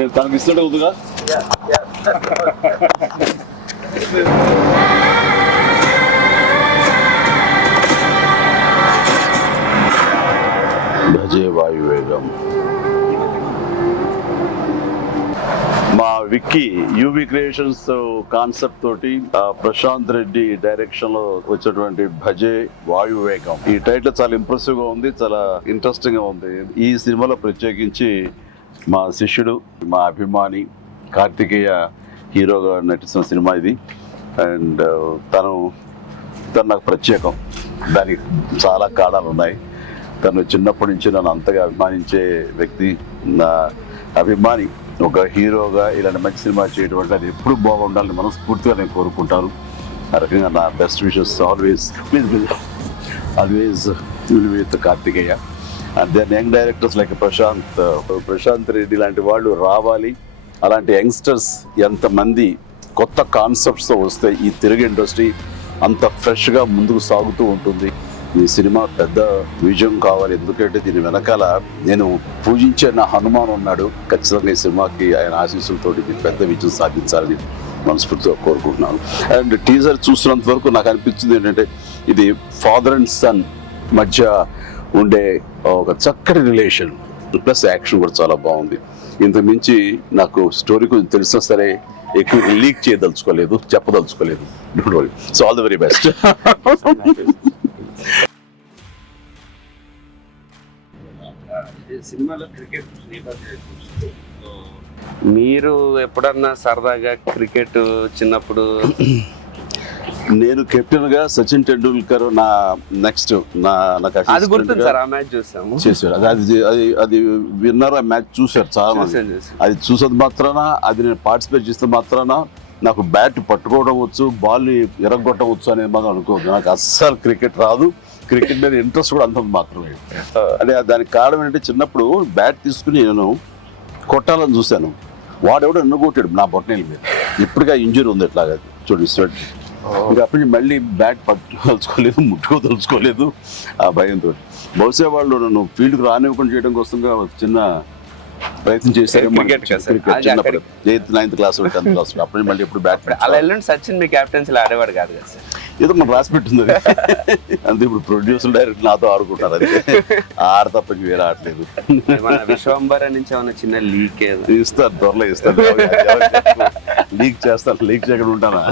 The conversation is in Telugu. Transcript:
నేను తనకి ఇస్తుంటే ఉందిగా. భజే వాయువేగం. మా విక్కీ యూవి క్రియేషన్స్ కాన్సెప్ట్ తోటి ప్రశాంత్ రెడ్డి డైరెక్షన్ లో వచ్చినటువంటి భజే వాయువేగం. ఈ టైటిల్ చాలా ఇంప్రెసివ్ గా ఉంది, చాలా ఇంట్రెస్టింగ్ గా ఉంది. ఈ సినిమాలో ప్రత్యేకించి మా శిష్యుడు, మా అభిమాని కార్తికేయ హీరోగా నటిస్తున్న సినిమా ఇది. అండ్ తను నాకు ప్రత్యేకం. దానికి చాలా కారణాలు ఉన్నాయి. తను చిన్నప్పటి నుంచి నన్ను అంతగా అభిమానించే వ్యక్తి, నా అభిమాని. ఒక హీరోగా ఇలాంటి మంచి సినిమా చేయడం అంటే అది ఎప్పుడు బాగుండాలని మనస్ఫూర్తిగా నేను కోరుకుంటాను. ఆ రకంగా నా best wishes always will with Karthikeya. And then young directors like Prashanth Reddy లాంటి వాళ్ళు రావాలి. అలాంటి యంగ్స్టర్స్ ఎంతమంది కొత్త కాన్సెప్ట్స్తో వస్తే ఈ తెలుగు ఇండస్ట్రీ అంత ఫ్రెష్గా ముందుకు సాగుతూ ఉంటుంది. ఈ సినిమా పెద్ద విజయం కావాలి. ఎందుకంటే దీని వెనకాల నేను పూజించే నా హనుమాన్ ఉన్నాడు. ఖచ్చితంగా ఈ సినిమాకి ఆయన ఆశీస్సులతో పెద్ద విజయం సాధించాలని మనస్ఫూర్తిగా కోరుకుంటున్నాను. అండ్ టీజర్ చూస్తున్నంత వరకు నాకు అనిపించింది ఏంటంటే ఇది ఫాదర్ అండ్ సన్ మధ్య ఉండే ఒక చక్కటి రిలేషన్, ప్లస్ యాక్షన్ కూడా చాలా బాగుంది. ఇంతకు మించి నాకు స్టోరీ కొంచెం తెలిసినా సరే ఎక్కువ లీక్ చేయదలుచుకోలేదు, చెప్పదలుచుకోలేదు. Don't worry. So all the very best. సినిమాలో క్రికెట్ మీరు ఎప్పుడన్నా సరదాగా క్రికెట్ చిన్నప్పుడు? నేను కెప్టెన్ గా సచిన్ టెండూల్కర్ నా నెక్స్ట్ అది గుర్తుంది సార్, ఆ మ్యాచ్ చూసాము చేశాడు. అది విన్నర్ ఆ మ్యాచ్ చూశారు చాలా మంది. అది చూసేది మాత్రాన, అది నేను పార్టిసిపేట్ చేస్తే మాత్రాన నాకు బ్యాట్ పట్టుకోవడం వచ్చు, బాల్ ఎరగొట్టడం వచ్చు అనేది మాత్రం అనుకోవద్దు. నాకు అస్సలు క్రికెట్ రాదు. క్రికెట్ మీద ఇంట్రెస్ట్ కూడా అంత మాత్రమే. అంటే దానికి కారణం ఏంటంటే చిన్నప్పుడు బ్యాట్ తీసుకుని నేను కొట్టాలని చూశాను. వాడెవడో ఎన్నో కొట్టాడు నా బొట్టనేల మీద. ఇప్పటికీ ఇంజరీ ఉంది ఎట్లాగా చూడండి స్వెట్. ఇంకా అప్పటి నుంచి మళ్ళీ బ్యాట్ పట్టుకోదలుచుకోలేదు, ముట్టుకోదలుచుకోలేదు ఆ భయంతో. బహుశా వాళ్ళు నన్ను ఫీల్డ్కి రానివ్వకుండా చేయడం కోసంగా చిన్న ప్రయత్నం చేశారు. చిన్నప్పుడు 8th 9th class 10th class అప్పుడు మళ్ళీ ఎప్పుడు బ్యాట్ అలా వెళ్ళండి. సచిన్ మీ క్యాప్టెన్సీ ఆడేవాడు కాదు కదా సార్? ఏదో మనం రాసి పెట్టింది అంతే. ఇప్పుడు ప్రొడ్యూసర్ డైరెక్ట్ నాతో ఆడుకుంటారు. అది ఆడ తప్ప వేరే ఆడలేదు. విశ్వంబర నుంచి ఏమన్నా చిన్న లీక్ ఇస్తారు, త్వరలో ఇస్తారు. లీక్ చేస్తారు, లీక్ చేయకుండా ఉంటానా?